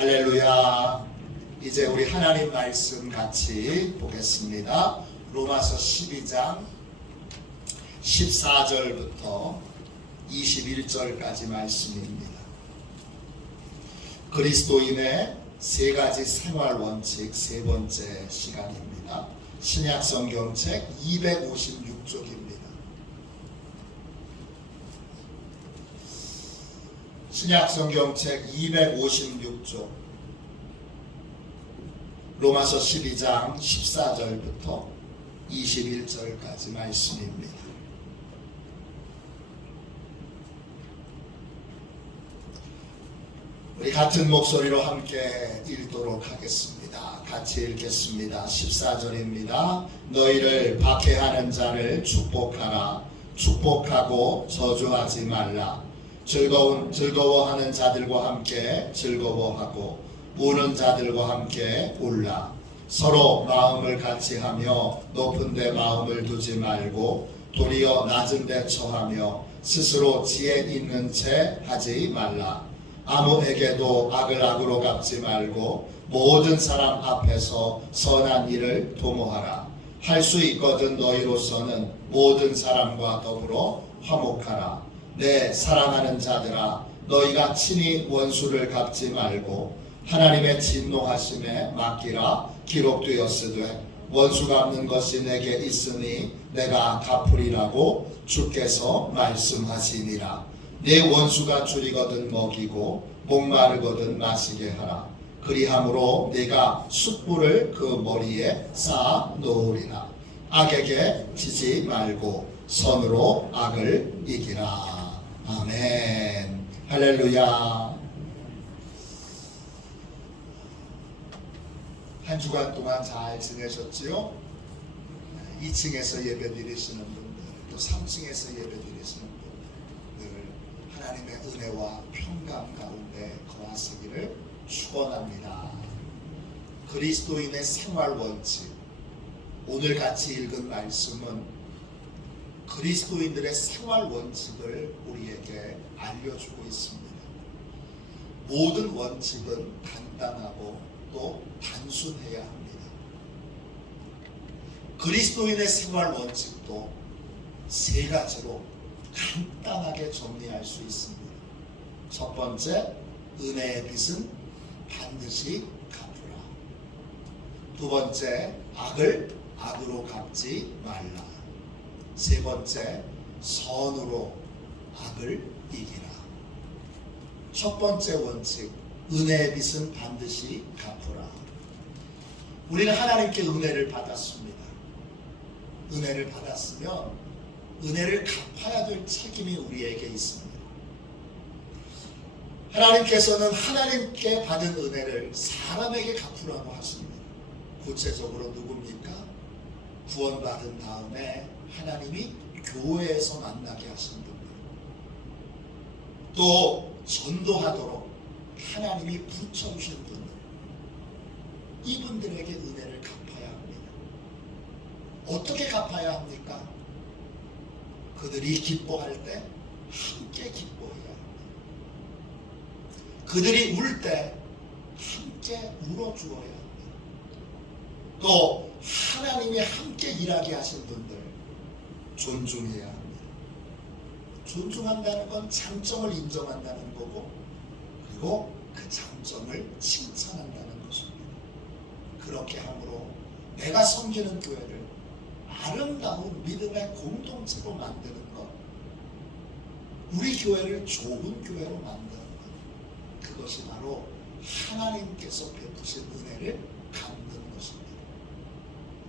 할렐루야. 이제 우리 하나님 말씀 같이 보겠습니다. 로마서 12장 14절부터 21절까지 말씀입니다. 그리스도인의 세 가지 생활 원칙 세 번째 시간입니다. 신약 성경책 256쪽입니다. 신약 성경책 256쪽 로마서 12장 14절부터 21절까지 말씀입니다. 우리 같은 목소리로 함께 읽도록 하겠습니다. 같이 읽겠습니다. 14절입니다. 너희를 박해하는 자를 축복하라. 축복하고 저주하지 말라. 즐거워하는 자들과 함께 즐거워하고 우는 자들과 함께 울라. 서로 마음을 같이 하며 높은 데 마음을 두지 말고 도리어 낮은 데 처하며 스스로 지혜 있는 채 하지 말라. 아무에게도 악을 악으로 갚지 말고 모든 사람 앞에서 선한 일을 도모하라. 할 수 있거든 너희로서는 모든 사람과 더불어 화목하라. 내 사랑하는 자들아, 너희가 친히 원수를 갚지 말고 하나님의 진노하심에 맡기라. 기록되었으되 원수 갚는 것이 내게 있으니 내가 갚으리라고 주께서 말씀하시니라. 내 원수가 줄이거든 먹이고 목마르거든 마시게 하라. 그리함으로 내가 숯불을 그 머리에 쌓아 놓으리라. 악에게 지지 말고 선으로 악을 이기라. 아멘. 할렐루야. 한 주간 동안 잘 지내셨지요? 2층에서 예배 드리시는 분들, 또 3층에서 예배 드리시는 분들, 하나님의 은혜와 평강 가운데 거하시기를 축원합니다. 그리스도인의 생활 원칙, 오늘 같이 읽은 말씀은 그리스도인들의 생활 원칙을 우리에게 알려주고 있습니다. 모든 원칙은 간단하고 또 단순해야 합니다. 그리스도인의 생활 원칙도 세 가지로 간단하게 정리할 수 있습니다. 첫 번째, 은혜의 빚은 반드시 갚으라. 두 번째, 악을 악으로 갚지 말라. 세 번째, 선으로 악을 이기라. 첫 번째 원칙, 은혜의 빚은 반드시 갚으라. 우리는 하나님께 은혜를 받았습니다. 은혜를 받았으면 은혜를 갚아야 될 책임이 우리에게 있습니다. 하나님께서는 하나님께 받은 은혜를 사람에게 갚으라고 하십니다. 구체적으로 누굽니까? 구원받은 다음에 하나님이 교회에서 만나게 하신 분들, 또 전도하도록 하나님이 붙여주신 분들, 이분들에게 은혜를 갚아야 합니다. 어떻게 갚아야 합니까? 그들이 기뻐할 때 함께 기뻐해야 합니다. 그들이 울 때 함께 울어주어야 합니다. 또 하나님이 함께 일하게 하신 분들 존중해야 합니다. 존중한다는 건 장점을 인정한다는 거고, 그리고 그 장점을 칭찬한다는 것입니다. 그렇게 함으로 내가 섬기는 교회를 아름다운 믿음의 공동체로 만드는 것, 우리 교회를 좋은 교회로 만드는 것, 그것이 바로 하나님께서 베푸신 은혜를 갚는 것입니다.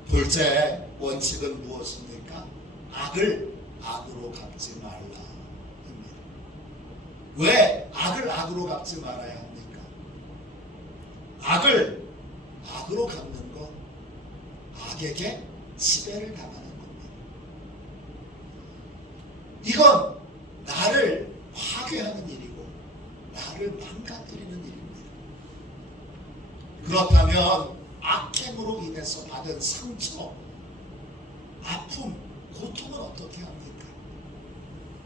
둘째 원칙은 무엇입니까? 악을 악으로 갚지 말라. 왜 악을 악으로 갚지 말아야 합니까? 악을 악으로 갚는 것, 악에게 지배를 당하는 겁니다. 이건 나를 파괴하는 일이고 나를 망가뜨리는 일입니다. 그렇다면 악행으로 인해서 받은 상처, 아픔, 고통은 어떻게 합니까?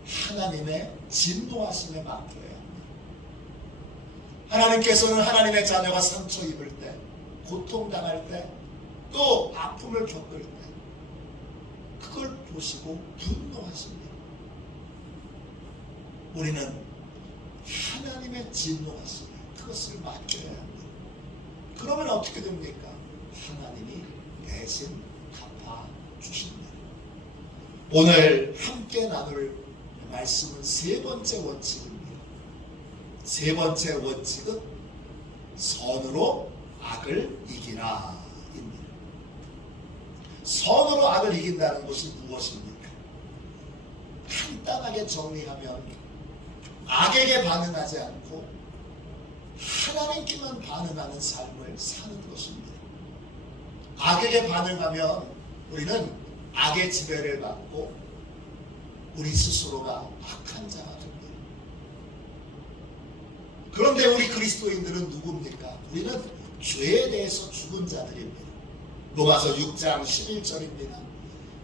하나님의 진노하심에 맡겨야 합니다. 하나님께서는 하나님의 자녀가 상처 입을 때, 고통당할 때, 또 아픔을 겪을 때 그걸 보시고 분노하십니다. 우리는 하나님의 진노하심 그것을 맡겨야 합니다. 그러면 어떻게 됩니까? 하나님이 대신 갚아주십니다. 오늘 함께 나눌 말씀은 세 번째 원칙입니다. 세 번째 원칙은 선으로 악을 이기라 입니다. 선으로 악을 이긴다는 것이 무엇입니까? 간단하게 정리하면 악에게 반응하지 않고 하나님께만 반응하는 삶을 사는 것입니다. 악에게 반응하면 우리는 악의 지배를 받고 우리 스스로가 악한 자가 됩니다. 그런데 우리 그리스도인들은 누굽니까? 우리는 죄에 대해서 죽은 자들입니다. 로마서 6장 11절입니다.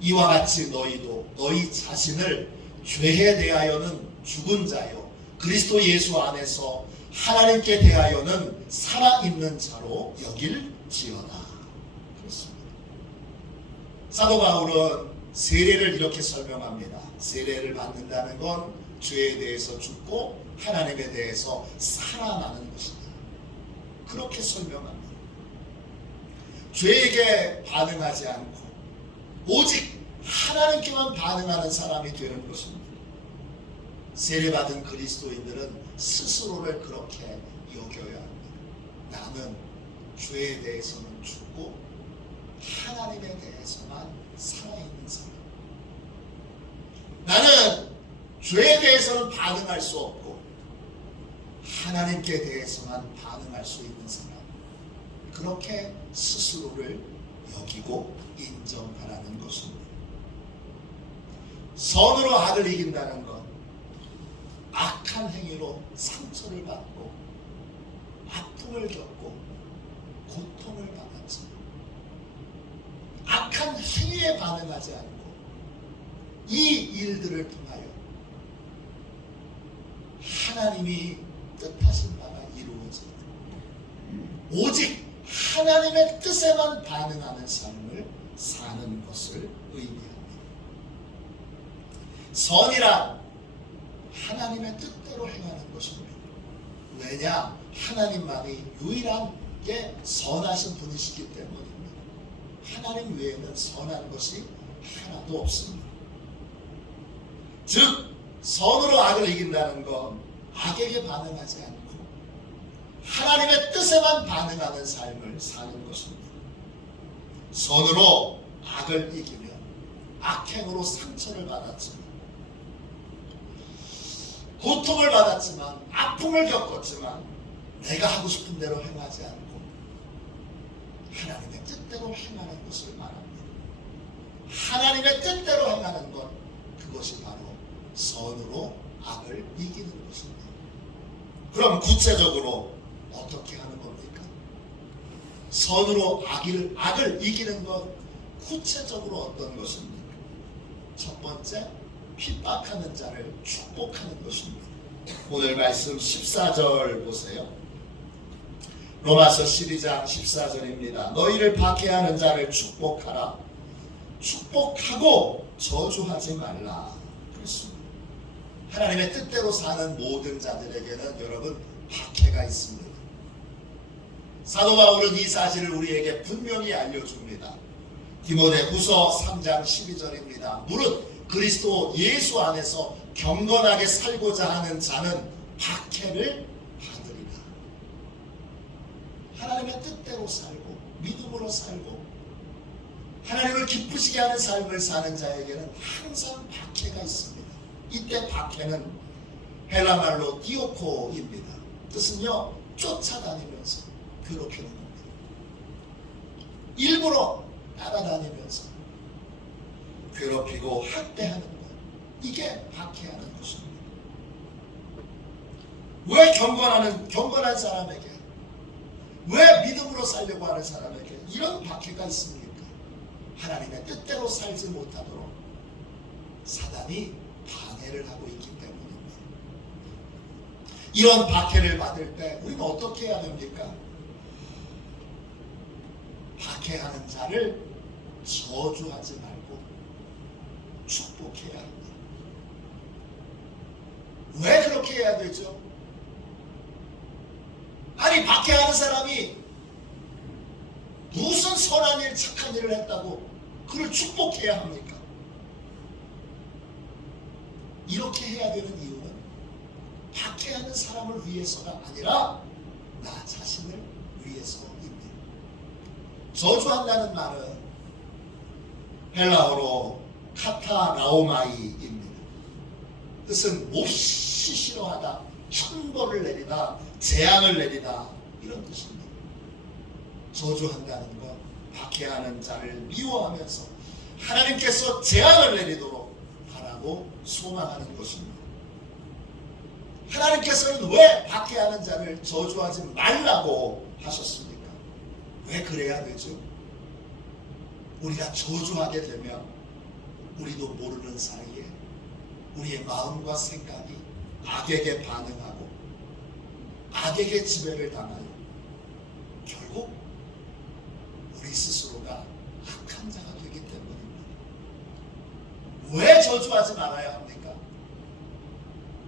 이와 같이 너희도 너희 자신을 죄에 대하여는 죽은 자요 그리스도 예수 안에서 하나님께 대하여는 살아있는 자로 여길지어다. 그렇습니다. 사도 바울은 세례를 이렇게 설명합니다. 세례를 받는다는 건 죄에 대해서 죽고 하나님에 대해서 살아나는 것이다. 그렇게 설명합니다. 죄에게 반응하지 않고 오직 하나님께만 반응하는 사람이 되는 것입니다. 세례받은 그리스도인들은 스스로를 그렇게 여겨야 합니다. 나는 죄에 대해서는 죽고 하나님에 대해서만 살아있는 사람. 나는 죄에 대해서는 반응할 수 없고 하나님께 대해서만 반응할 수 있는 사람. 그렇게 스스로를 여기고 인정하라는 것입니다. 선으로 악을 이긴다는 것, 악한 행위로 상처를 받고 아픔을 겪고 고통을 받았지. 악한 행위에 반응하지 않고 이 일들을 통하여 하나님이 뜻하신 바가 이루어지고 오직 하나님의 뜻에만 반응하는 삶을 사는 것을 의미합니다. 선이란 하나님의 뜻대로 행하는 것입니다. 왜냐? 하나님만이 유일하게 선하신 분이시기 때문입니다. 하나님 외에는 선한 것이 하나도 없습니다. 즉 선으로 악을 이긴다는 건 악에게 반응하지 않고 하나님의 뜻에만 반응하는 삶을 사는 것입니다. 선으로 악을 이기면 악행으로 상처를 받았지만 고통을 받았지만 아픔을 겪었지만 내가 하고 싶은 대로 행하지 않고 하나님의 뜻대로 행하는 것을 말합니다. 하나님의 뜻대로 행하는 것, 그것이 바로 선으로 악을 이기는 것입니다. 그럼 구체적으로 어떻게 하는 겁니까? 선으로 악을 이기는 것, 구체적으로 어떤 것입니까? 첫 번째, 핍박하는 자를 축복하는 것입니다. 오늘 말씀 14절 보세요. 로마서 12장 14절입니다. 너희를 박해하는 자를 축복하라. 축복하고 저주하지 말라. 그렇습니다. 하나님의 뜻대로 사는 모든 자들에게는 여러분 박해가 있습니다. 사도 바울은 이 사실을 우리에게 분명히 알려줍니다. 디모데후서 3장 12절입니다. 무릇 그리스도 예수 안에서 경건하게 살고자 하는 자는 박해를 받으리라. 하나님의 뜻대로 살고 믿음으로 살고 하나님을 기쁘시게 하는 삶을 사는 자에게는 항상 박해가 있습니다. 이때 박해는 헬라말로 디오코입니다. 뜻은요, 쫓아다니면서 괴롭히는 겁니다. 일부러 따라다니면서 괴롭히고 학대하는 것, 이게 박해하는 것입니다. 왜 경건한 사람에게, 왜 믿음으로 살려고 하는 사람에게 이런 박해가 있습니까? 하나님의 뜻대로 살지 못하도록 사단이 방해를 하고 있기 때문입니다. 이런 박해를 받을 때 우리는 어떻게 해야 됩니까? 박해하는 자를 저주하지 말고 축복해야 합니다. 왜 그렇게 해야 되죠? 아니, 박해하는 사람이 무슨 선한 일, 착한 일을 했다고 그를 축복해야 합니까? 이렇게 해야 되는 이유는 박해하는 사람을 위해서가 아니라 나 자신을 위해서입니다. 저주한다는 말은 헬라어로 카타라오마이입니다. 뜻은 몹시 싫어하다, 천벌을 내리다, 재앙을 내리다, 이런 뜻입니다. 저주한다는 건 박해하는 자를 미워하면서 하나님께서 재앙을 내리도록 하라고 소망하는 것입니다. 하나님께서는 왜 박해하는 자를 저주하지 말라고 하셨습니까? 왜 그래야 되죠? 우리가 저주하게 되면 우리도 모르는 사이에 우리의 마음과 생각이 악에게 반응하고 악에게 지배를 당하여 결국 우리 스스로가 악한 자가 되기 때문입니다. 왜 저주하지 말아야 합니까?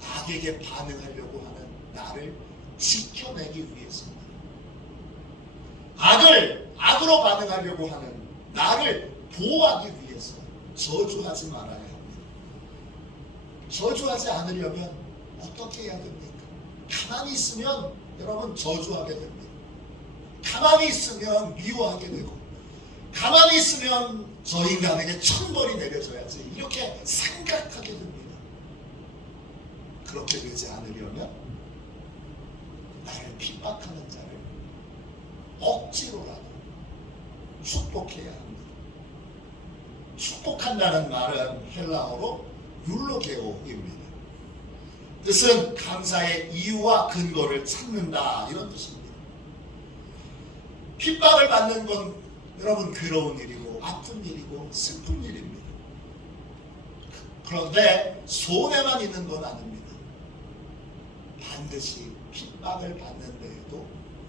악에게 반응하려고 하는 나를 지켜내기 위해서입니다. 악으로 반응하려고 하는 나를 보호하기 위해서 저주하지 말아야 합니다. 저주하지 않으려면 어떻게 해야 됩니까? 가만히 있으면 여러분 저주하게 됩니다. 가만히 있으면 미워하게 되고, 가만히 있으면 저 인간에게 천벌이 내려져야지 이렇게 생각하게 됩니다. 그렇게 되지 않으려면 나를 핍박하는 자를 억지로라도 축복해야 합니다. 축복한다는 말은 헬라어로 율로게오입니다. 뜻은 감사의 이유와 근거를 찾는다, 이런 뜻입니다. 핍박을 받는 건 여러분 괴로운 일이고 아픈 일이고 슬픈 일입니다. 그런데 손해만 있는 건 아닙니다. 반드시 핍박을 받는 데에도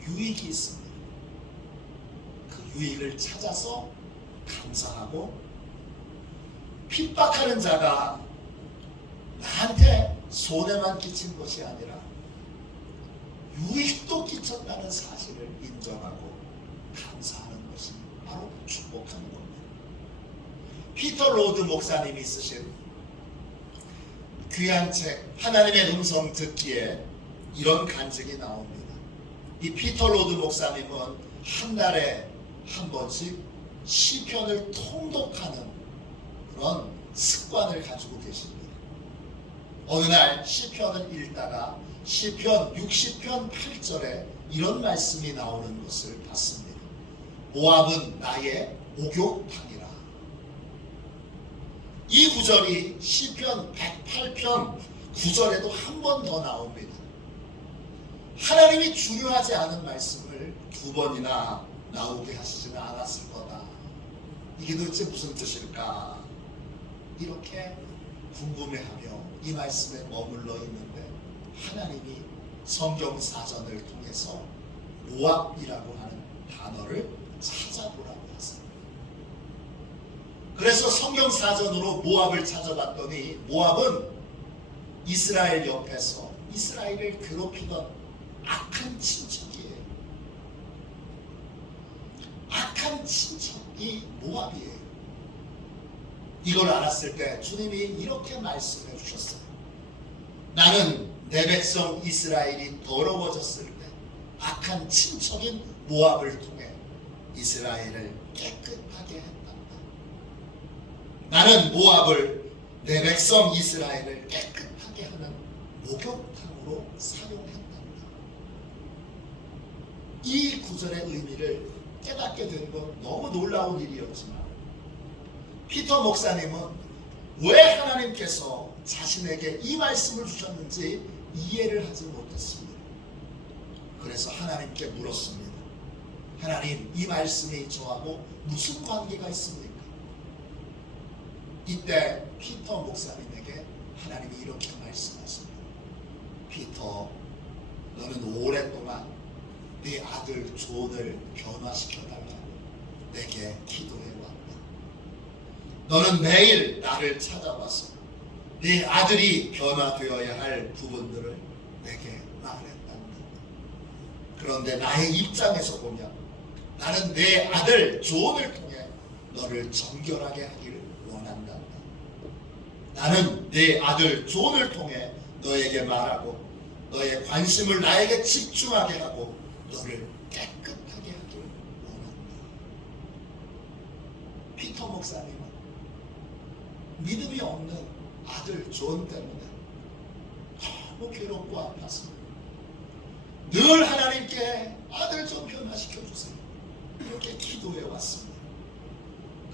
유익이 있습니다. 그 유익을 찾아서 감사하고, 핍박하는 자가 나한테 손해만 끼친 것이 아니라 유익도 끼쳤다는 사실을 인정하고 감사하는 것이 바로 축복하는 겁니다. 피터 로드 목사님이 쓰신 귀한 책 하나님의 음성 듣기에 이런 간증이 나옵니다. 이 피터 로드 목사님은 한 달에 한 번씩 시편을 통독하는 그런 습관을 가지고 계십니다. 어느 날 시편을 읽다가 시편 60편 8절에 이런 말씀이 나오는 것을 봤습니다. 모압은 나의 목욕탕이라. 이 구절이 시편 108편 9절에도 한 번 더 나옵니다. 하나님이 중요하지 않은 말씀을 두 번이나 나오게 하시지는 않았을 거다. 이게 도대체 무슨 뜻일까? 이렇게 궁금해하며 이 말씀에 머물러 있는데 하나님이 성경 사전을 통해서 모압이라고 하는 단어를 찾아보라고 하세요. 그래서 성경 사전으로 모압을 찾아봤더니 모압은 이스라엘 옆에서 이스라엘을 괴롭히던 악한 친척이에요. 악한 친척이 모압이에요. 이걸 알았을 때 주님이 이렇게 말씀해 주셨어요. 나는 내 백성 이스라엘이 더러워졌을 때 악한 친척인 모압을 통해 이스라엘을 깨끗하게 했단다. 나는 모압을 내 백성 이스라엘을 깨끗하게 하는 목욕탕으로 사용했단다. 이 구절의 의미를 깨닫게 된 건 너무 놀라운 일이었지만 피터 목사님은 왜 하나님께서 자신에게 이 말씀을 주셨는지 이해를 하지 못했습니다. 그래서 하나님께 물었습니다. 하나님, 이 말씀이 저하고 무슨 관계가 있습니까? 이때 피터 목사님에게 하나님이 이렇게 말씀하십니다. 피터, 너는 오랫동안 네 아들 존을 변화시켜달라고 내게 기도해왔다. 너는 매일 나를 찾아와서 네 아들이 변화되어야 할 부분들을 내게 말했단다. 그런데 나의 입장에서 보면 나는 내 아들 존을 통해 너를 정결하게 하기를 원한단다. 나는 내 아들 존을 통해 너에게 말하고 너의 관심을 나에게 집중하게 하고 너를 깨끗하게 하기를 원한다. 피터 목사님은 믿음이 없는 아들 존 때문에 너무 괴롭고 아팠습니다. 늘 하나님께 아들 좀 변화시켜 주세요. 이렇게 기도해 왔습니다.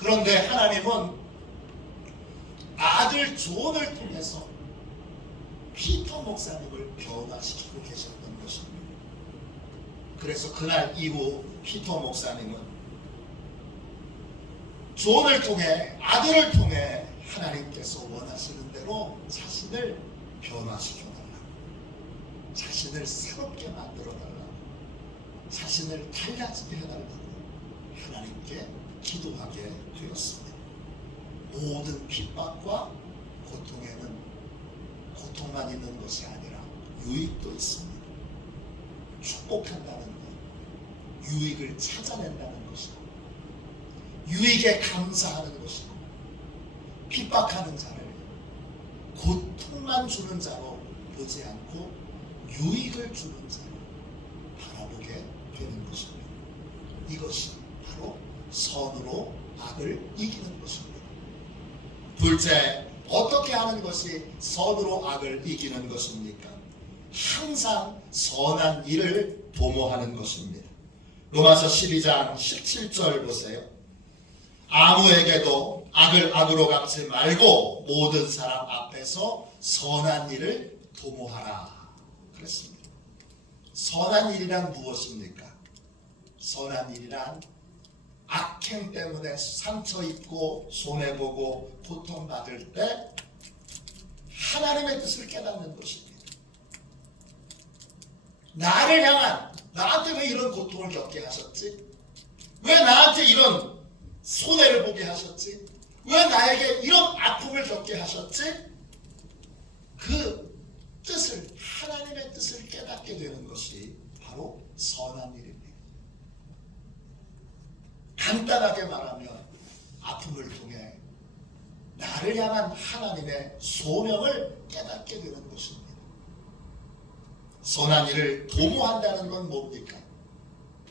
그런데 하나님은 아들 존을 통해서 피터 목사님을 변화시키고 계셨던 것입니다. 그래서 그날 이후 피터 목사님은 존을 통해 아들을 통해 하나님께서 원하시는 대로 자신을 변화시켜달라고, 자신을 새롭게 만들어달라고, 자신을 달라지게 해달라고 하나님께 기도하게 되었습니다. 모든 핍박과 고통에는 고통만 있는 것이 아니라 유익도 있습니다. 축복한다는 것, 유익을 찾아낸다는 것이고, 유익에 감사하는 것이고, 핍박하는 자를 고통만 주는 자로 보지 않고 유익을 주는 자로 바라보게 되는 것입니다. 이것이 바로 선으로 악을 이기는 것입니다. 둘째, 어떻게 하는 것이 선으로 악을 이기는 것입니까? 항상 선한 일을 도모하는 것입니다. 로마서 12장 17절 보세요. 아무에게도 악을 악으로 갚지 말고 모든 사람 앞에서 선한 일을 도모하라 그랬습니다. 선한 일이란 무엇입니까? 선한 일이란 악행 때문에 상처 입고 손해보고 고통받을 때 하나님의 뜻을 깨닫는 것입니다. 나를 향한, 나한테 왜 이런 고통을 겪게 하셨지? 왜 나한테 이런 손해를 보게 하셨지? 왜 나에게 이런 아픔을 겪게 하셨지? 그 뜻을, 하나님의 뜻을 깨닫게 되는 것이 바로 선한 일입니다. 간단하게 말하면 아픔을 통해 나를 향한 하나님의 소명을 깨닫게 되는 것입니다. 선한 일을 도모한다는 건 뭡니까?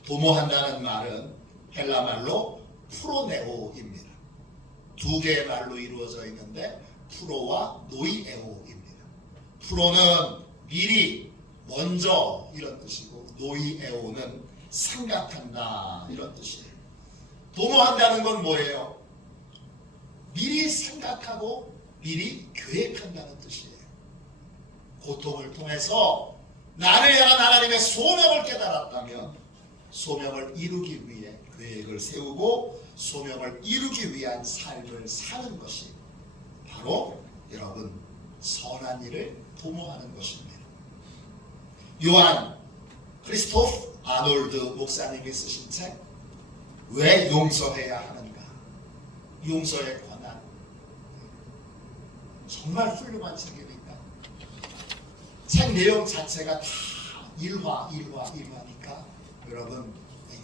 도모한다는 말은 헬라 말로 프로네오입니다. 두 개의 말로 이루어져 있는데 프로와 노이에오입니다. 프로는 미리, 먼저 이런 뜻이고 노이에오는 생각한다 이런 뜻이에요. 도모한다는 건 뭐예요? 미리 생각하고 미리 계획한다는 뜻이에요. 고통을 통해서 나를 향한 하나님의 소명을 깨달았다면 소명을 이루기 위해 계획을 세우고 소명을 이루기 위한 삶을 사는 것이 바로 여러분 선한 일을 도모하는 것입니다. 요한 크리스토프 아놀드 목사님이 쓰신 책 왜 용서해야 하는가? 용서의 권한. 정말 훌륭한 책이니까 책 내용 자체가 다 일화니까 여러분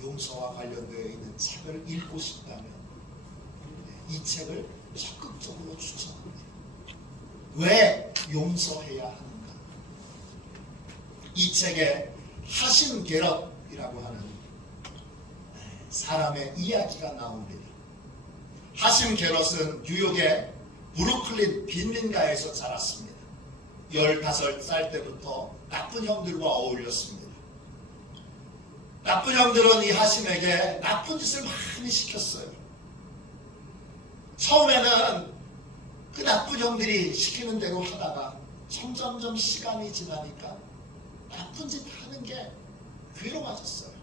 용서와 관련되어 있는 책을 읽고 싶다면 이 책을 적극적으로 추천합니다. 왜 용서해야 하는가? 이 책에 하심 게럿이라고 하는 사람의 이야기가 나옵니다. 하심 게럿은 뉴욕의 브루클린 빈민가에서 자랐습니다. 15살 때부터 나쁜 형들과 어울렸습니다. 나쁜 형들은 이 하심에게 나쁜 짓을 많이 시켰어요. 처음에는 그 나쁜 형들이 시키는 대로 하다가 점점점 시간이 지나니까 나쁜 짓 하는 게 괴로워졌어요.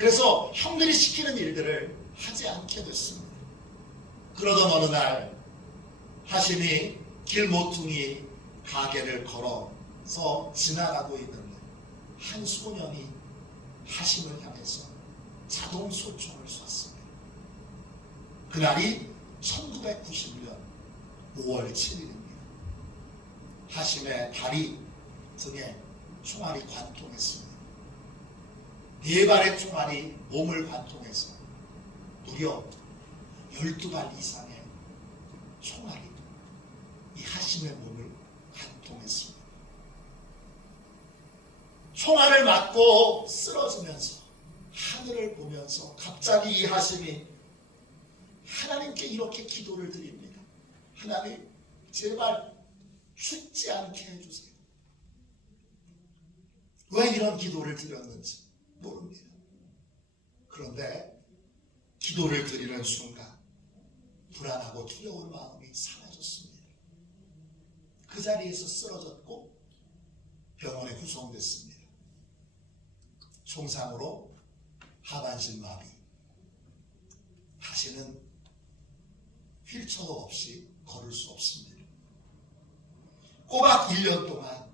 그래서 형들이 시키는 일들을 하지 않게 됐습니다. 그러던 어느 날 하심이 길 모퉁이 가게를 걸어서 지나가고 있는데 한 소년이 하심을 향해서 자동 소총을 쐈습니다. 그날이 1990년 5월 7일입니다. 하심의 다리 등에 총알이 관통했습니다. 4발의 총알이 몸을 관통해서 무려 12발 이상의 총알이 이 하심의 몸을 관통했습니다. 총알을 맞고 쓰러지면서 하늘을 보면서 갑자기 이 하심이 하나님께 이렇게 기도를 드립니다. 하나님, 제발 죽지 않게 해주세요. 왜 이런 기도를 드렸는지 모릅니다. 그런데 기도를 드리는 순간 불안하고 두려운 마음이 사라졌습니다. 그 자리에서 쓰러졌고 병원에 후송됐습니다. 총상으로 하반신 마비, 다시는 휠체어 없이 걸을 수 없습니다. 꼬박 1년 동안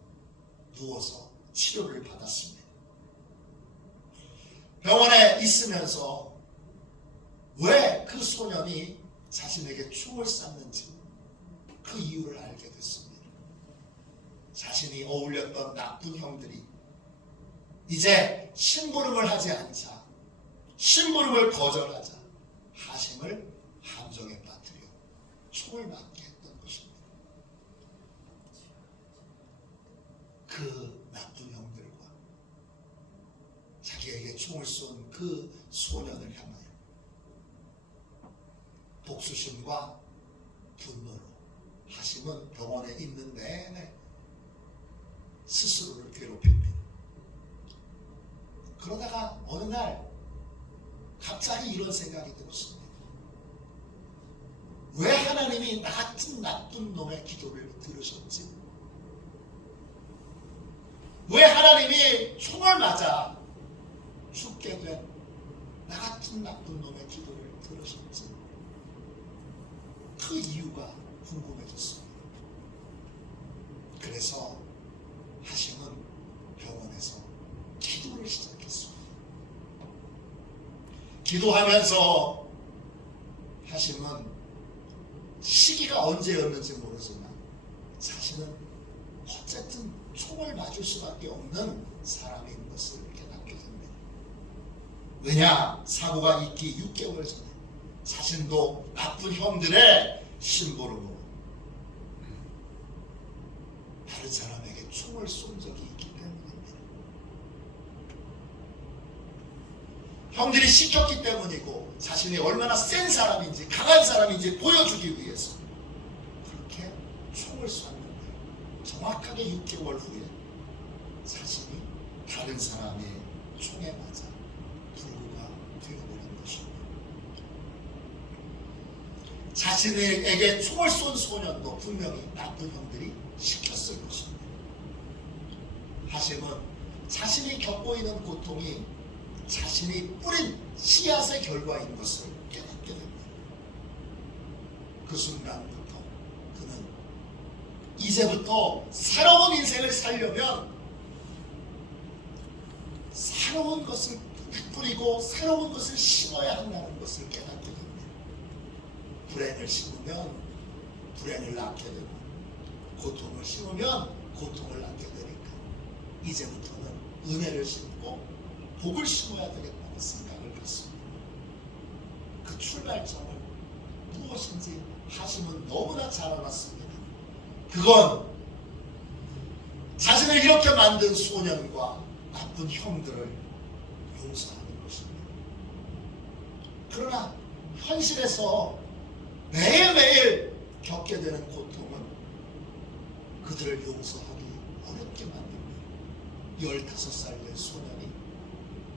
누워서 치료를 받았습니다. 병원에 있으면서 왜 그 소년이 자신에게 총을 쐈는지 그 이유를 알게 됐습니다. 자신이 어울렸던 나쁜 형들이 이제 심부름을 하지 않자, 심부름을 거절하자 하심을 함정에 빠뜨려 총을 맞게 했던 것입니다. 그 나쁜 형들과 자기에게 총을 쏜 그 소년을 향하여 복수심과 분노로 하심은 병원에 있는 내내 스스로를 괴롭힙니다. 그러다가 어느 날 갑자기 이런 생각이 들었습니다. 왜 하나님이 나 같은 나쁜 놈의 기도를 들으셨지? 왜 하나님이 총을 맞아 죽게 된 나 같은 나쁜 놈의 기도를 들으셨지? 그 이유가 궁금해졌습니다. 그래서 하심은 병원에서 기도를 시작했습니다. 기도하면서 하심은 시기가 언제였는지 모르지만 자신은 어쨌든 총을 맞을 수밖에 없는 사람인 것을 깨닫게 됩니다. 왜냐? 사고가 있기 6개월 전에 자신도 나쁜 형들의 심부름으로 다른 사람에게 총을 쏜 적이 있기 때문입니다. 형들이 시켰기 때문이고 자신이 얼마나 센 사람인지 강한 사람인지 보여주기 위해서 그렇게 총을 쐈는데 정확하게 6개월 후에 자신이 다른 사람의 총에 맞아 불구가 되어버린 것입니다. 자신에게 총을 쏜 소년도 분명히 나쁜 형들이 시켰을 것입니다. 하심은 자신이 겪고 있는 고통이 자신이 뿌린 씨앗의 결과인 것을 깨닫게 됩니다. 그 순간부터 그는 이제부터 새로운 인생을 살려면 새로운 것을 뿌리고 새로운 것을 심어야 한다는 것을 깨닫게 됩니다. 불행을 심으면 불행을 낳게 되고 고통을 심으면 고통을 낳게 되니까 이제부터는 은혜를 심고 복을 심어야 되겠다는 생각을 갖습니다. 그 출발점을 무엇인지 하심은 너무나 잘 알았습니다. 그건 자신을 이렇게 만든 소년과 나쁜 형들을 용서하는 것입니다. 그러나 현실에서 매일매일 겪게 되는 고통은 그들을 용서하기 어렵게 만듭니다. 15살 된 소년이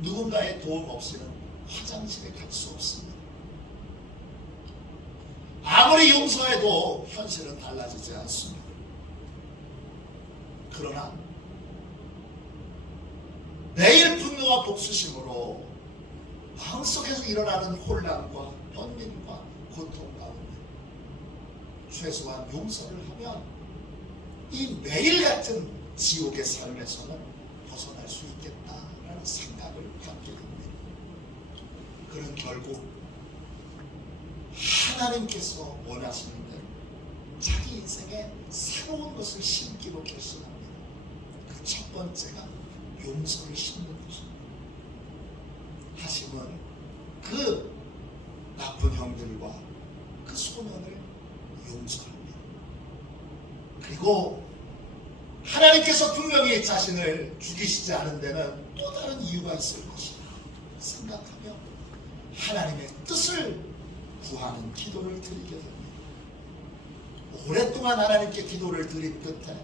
누군가의 도움 없이는 화장실에 갈 수 없습니다. 아무리 용서해도 현실은 달라지지 않습니다. 그러나 매일 분노와 복수심으로 마음속에서 일어나는 혼란과 번민과 고통 가운데 최소한 용서를 하면 이 매일 같은 지옥의 삶에서는 벗어날 수 있겠다라는 생각을 갖게 됩니다. 그는 결국 하나님께서 원하시는 대로 자기 인생에 새로운 것을 심기로 결심합니다. 그 첫 번째가 용서를 심는 것입니다. 하심은 그 나쁜 형들과 그 소년을 용서합니다. 그리고 하나님께서 분명히 자신을 죽이시지 않은 데는 또 다른 이유가 있을 것이다 생각하며 하나님의 뜻을 구하는 기도를 드리게 됩니다. 오랫동안 하나님께 기도를 드린 끝에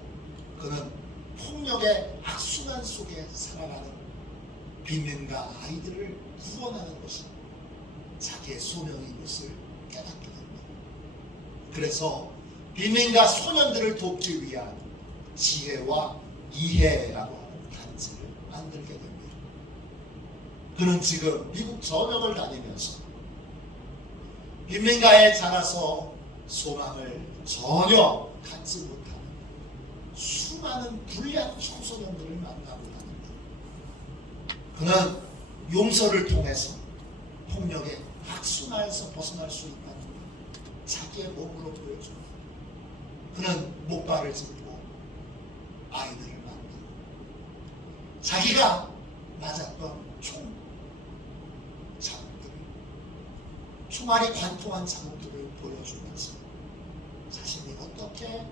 그는 폭력의 악순환 속에 살아가는 빈민가 아이들을 구원하는 것이 자기의 소명인 것을 깨닫게 됩니다. 그래서 빈민가 소년들을 돕기 위한 지혜와 이해라고 하는 단체를 만들게 됩니다. 그는 지금 미국 전역을 다니면서 빈민가에 자라서 소망을 전혀 갖지 못하는 수많은 불량 청소년들을 만나고 다닙니다. 그는 용서를 통해서 폭력의 악순환에서 벗어날 수 있다는 자기의 몸으로 보여줍니다. 그는 목발을 짚고 아이들을 만나고 자기가 맞았던 자국들을 총알이 관통한 자국들을 보여주면서 자신이 어떻게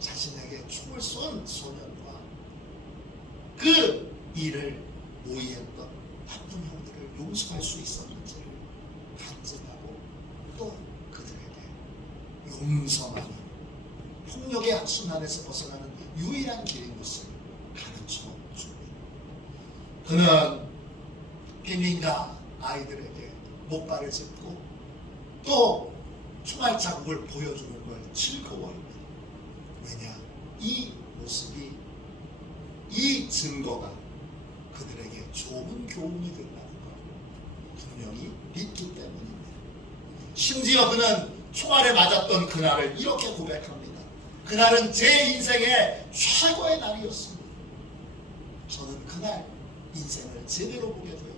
자신에게 총을 쏜 소년과 그 일을 모의했던 나쁜 형들을 용서할 수 있었는지를 간증하고 또 그들에게 용서만이 폭력의 악순환에서 벗어나는 유일한 길인 것을 가르쳐 줍니다. 그는 빈민가 아이들에게 목발을 짚고 또 총알 자국을 보여주는 걸 즐거워합니다. 왜냐? 이 모습이, 이 증거가 그들에게 좋은 교훈이 된다는 걸 분명히 믿기 때문입니다. 심지어 그는 총알에 맞았던 그날을 이렇게 고백합니다. 그날은 제 인생의 최고의 날이었습니다. 저는 그날 인생을 제대로 보게 되어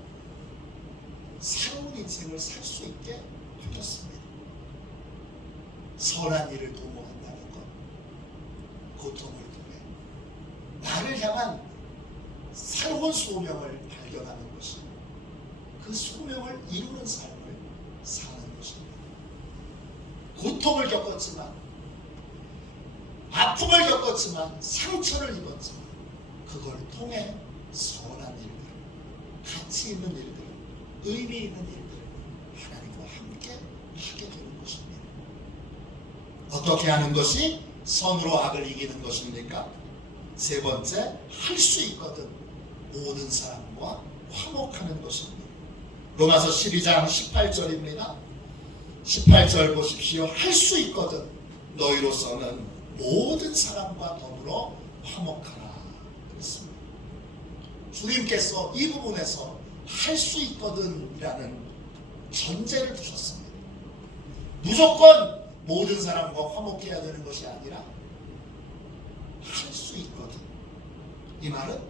새로운 인생을 살 수 있게 되었습니다. 선한 일을 도모한다는 것, 고통을 통해 나를 향한 새로운 소명을 발견하는 것이 그 소명을 이루는 삶을 사는 것입니다. 고통을 겪었지만, 아픔을 겪었지만, 상처를 입었지만 그걸 통해 선한 일들, 가치 있는 일들, 의미 있는 일들 하나님과 함께 하게 되는 것입니다. 어떻게 하는 것이 선으로 악을 이기는 것입니까? 세 번째, 할 수 있거든 모든 사람과 화목하는 것입니다. 로마서 12장 18절입니다. 18절 보십시오. 할 수 있거든 너희로서는 모든 사람과 더불어 화목하라 그랬습니다. 주님께서 이 부분에서 할 수 있거든 이라는 전제를 두셨습니다. 무조건 모든 사람과 화목해야 되는 것이 아니라 할 수 있거든. 이 말은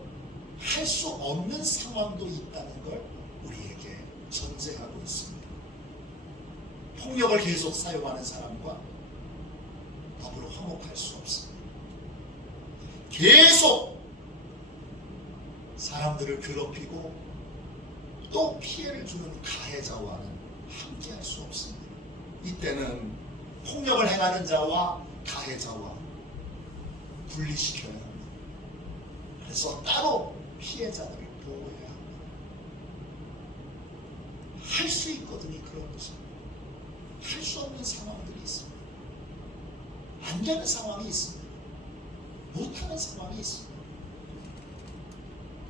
할 수 없는 상황도 있다는 걸 우리에게 전제하고 있습니다. 폭력을 계속 사용하는 사람과 더불어 화목할 수 없습니다. 계속 사람들을 괴롭히고 또 피해를 주는 가해자와는 함께할 수 없습니다. 이때는 폭력을 행하는 자와 가해자와 분리시켜야 합니다. 그래서 따로 피해자들을 보호해야 합니다. 할 수 있거든요. 그런 것입니다. 할 수 없는 상황들이 있습니다. 안 되는 상황이 있습니다. 못하는 상황이 있습니다.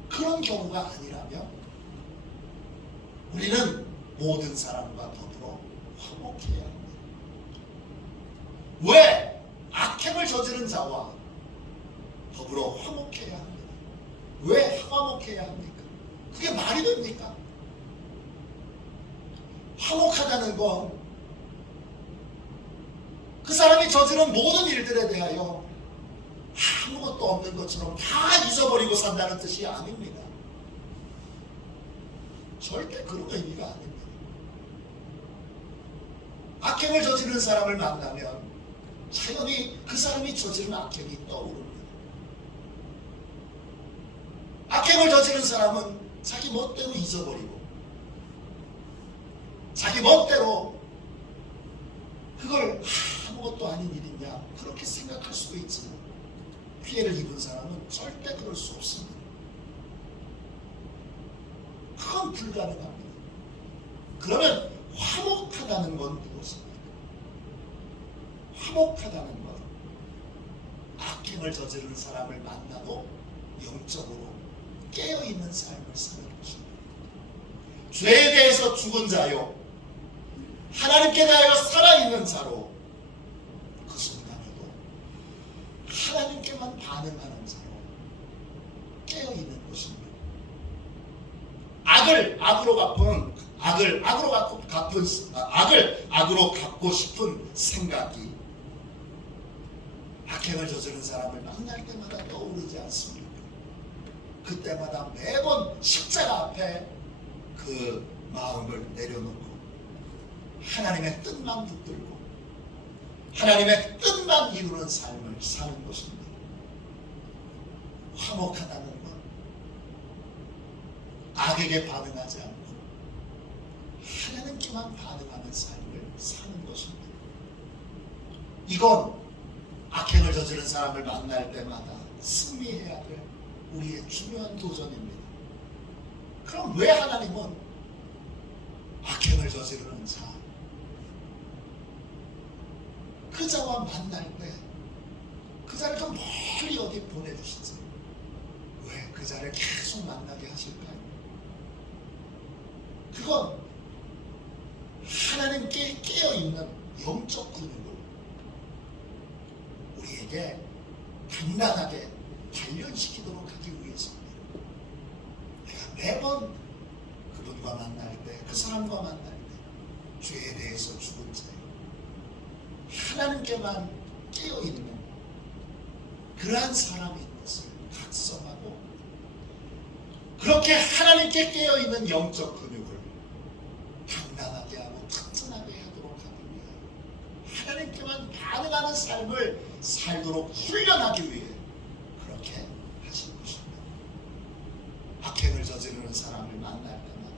그런 경우가 아니라면 우리는 모든 사람과 더불어 화목해야 합니다. 왜? 악행을 저지른 자와 더불어 화목해야 합니다. 왜 화목해야 합니까? 그게 말이 됩니까? 화목하다는 건 그 사람이 저지른 모든 일들에 대하여 아무것도 없는 것처럼 다 잊어버리고 산다는 뜻이 아닙니다. 절대 그런 의미가 아닙니다. 악행을 저지른 사람을 만나면 자연히 그 사람이 저지른 악행이 떠오릅니다. 악행을 저지른 사람은 자기 멋대로 잊어버리고 자기 멋대로 그걸 아무것도 아닌 일이냐 그렇게 생각할 수도 있지만 피해를 입은 사람은 절대 그럴 수 없습니다. 그건 불가능합니다. 그러면 화목하다는 건 무엇입니까? 화목하다는 건 악행을 저지른 사람을 만나도 영적으로 깨어있는 삶을 사는 것입니다. 죄에 대해서 죽은 자요 하나님께 대하여 살아있는 자로 그 순간에도 하나님께만 반응하는 자로 깨어있는 것입니다. 악을 악으로 갚고 싶은 생각이 악행을 저지른 사람을 만날 때마다 떠오르지 않습니까? 그때마다 매번 십자가 앞에 그 마음을 내려놓고 하나님의 뜻만 붙들고 하나님의 뜻만 이루는 삶을 사는 것입니다. 화목하다는 건 악에게 반응하지 않고 하나님께만 반응하는 삶을 사는 것입니다. 이건 악행을 저지른 사람을 만날 때마다 승리해야 될 우리의 중요한 도전입니다. 그럼 왜 하나님은 악행을 저지르는 자, 그 자와 만날 때 그 자를 좀 멀리 어디 보내주시지? 왜 그 자를 계속 만나게 하실까요? 그건 하나님께 깨어있는 영적 근육을 우리에게 단단하게 단련시키도록 하기 위해서입니다. 내가 매번 그분과 만날 때, 그 사람과 만날 때 죄에 대해서 죽은 자예요. 하나님께만 깨어있는 그러한 사람인 것을 각성하고 그렇게 하나님께 깨어있는 영적 근육을 단단하게 하고 튼튼하게 하도록 하기 위해 하나님께만 반응하는 삶을 살도록 훈련하기 위해 그렇게 하신 것입니다. 악행을 저지르는 사람을 만날 때마다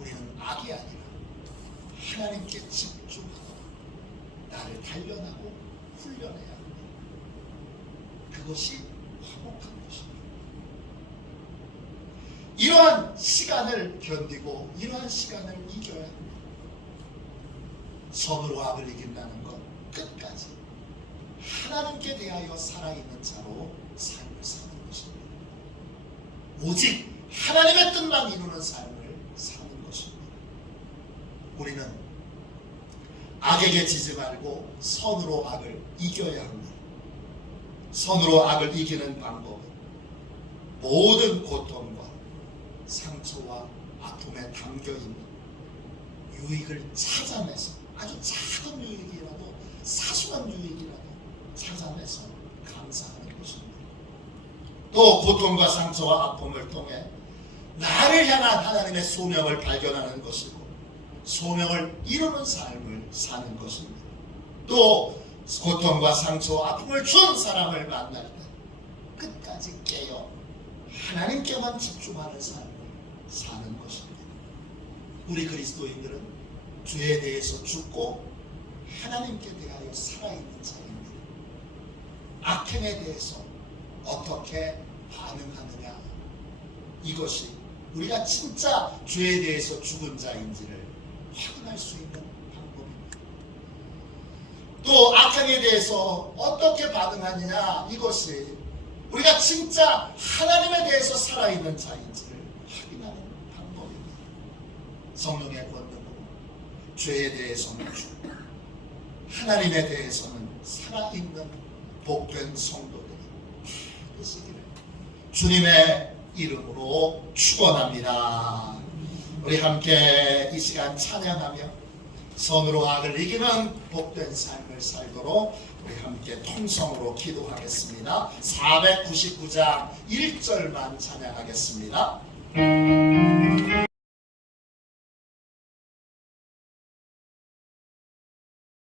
우리는 악이 아니라 하나님께 집중하도록 나를 단련하고 훈련해야 합니다. 그것이 화목한 것입니다. 이러한 시간을 견디고 이러한 시간을 이겨야 합니다. 선으로 악을 이긴다는 것 끝까지 하나님께 대하여 살아있는 자로 삶을 사는 것입니다. 오직 하나님의 뜻만 이루는 삶을 사는 것입니다. 우리는 악에게 지지 말고 선으로 악을 이겨야 합니다. 선으로 악을 이기는 방법은 모든 고통과 상처와 아픔에 담겨있는 유익을 찾아내서 아주 작은 유익이라도 사소한 유익이라도 찾아내서 감사하는 것입니다. 또 고통과 상처와 아픔을 통해 나를 향한 하나님의 소명을 발견하는 것이고 소명을 이루는 삶을 사는 것입니다. 또 고통과 상처와 아픔을 준 사람을 만날 때 끝까지 깨어 하나님께만 집중하는 삶을 사는 것입니다. 우리 그리스도인들은 죄에 대해서 죽고 하나님께 대하여 살아있는 자입니다. 악행에 대해서 어떻게 반응하느냐, 이것이 우리가 진짜 죄에 대해서 죽은 자인지를 확인할 수 있는 방법입니다. 또 악행에 대해서 어떻게 반응하느냐, 이것이 우리가 진짜 하나님에 대해서 살아있는 자인지를 확인하는 방법입니다. 성령의 권능으로 죄에 대해서는 죽고 하나님에 대해서는 살아있는 복된 성도들이 되시기를 주님의 이름으로 축원합니다. 우리 함께 이 시간 찬양하며 선으로 아들 이기는 복된 삶을 살도록 우리 함께 통성으로 기도하겠습니다. 499장 1절만 찬양하겠습니다.